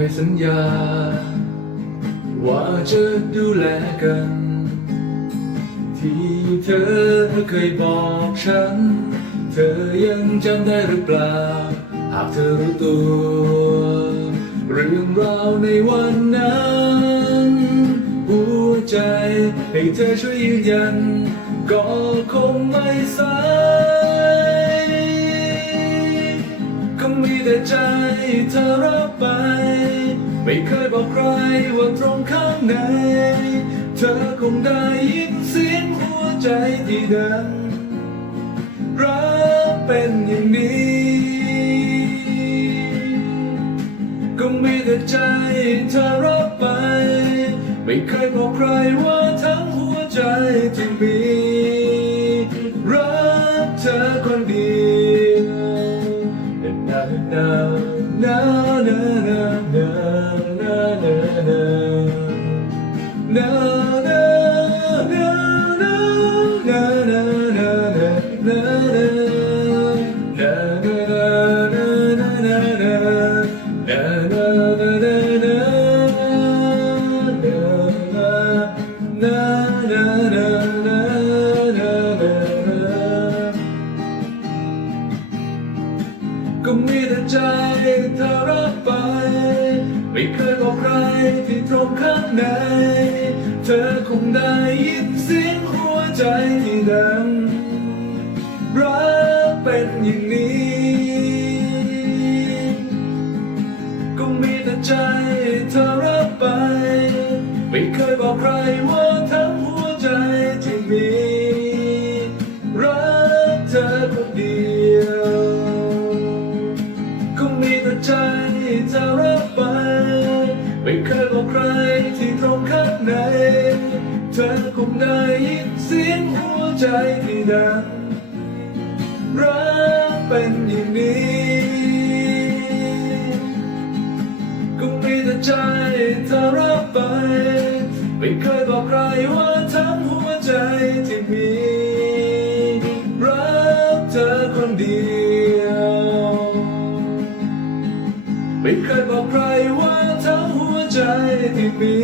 ให้สัญญา ว่าจะดูแลกัน ที่เธอเคยบอกฉัน เธอยังจำได้หรือเปล่า หากเธอรู้ตัว เรื่องราวในวันนั้น หัวใจให้เธอช่วยยืนยัน ก็คงไม่สายก็มีแต่ใจเธอรับไป ไม่เคยบอกใครว่าตรงข้างใน เธอคงได้ยินเสียงหัวใจที่ดังรักเป็นอย่างนี้ ก็มีแต่ใจเธอรับไป ไม่เคยบอกใครว่าทั้งหัวใจที่มี เธอรับไป ไม่เคยบอกใครที่ตรงข้างใน เธอคงได้ยินเสียงหัวใจที่ดังรักเป็นอย่างนี้ ก็มีแต่ใจเธอรับไป ไม่เคยบอกใครว่าทั้งหัวใจที่มี รักเธอคนเดียว ใจเธอรับไป ไม่เคยบอกใครที่ตรงข้างใน เธอคงได้ยินเสียงหัวใจที่ดังรักเป็นอย่างนี้ก็มีแต่ใจเธอรับไป ไม่เคยบอกใครว่าทั้งหัวใจที่มี ไม่เคยบอกใครว่าทั้งหัวใจที่มี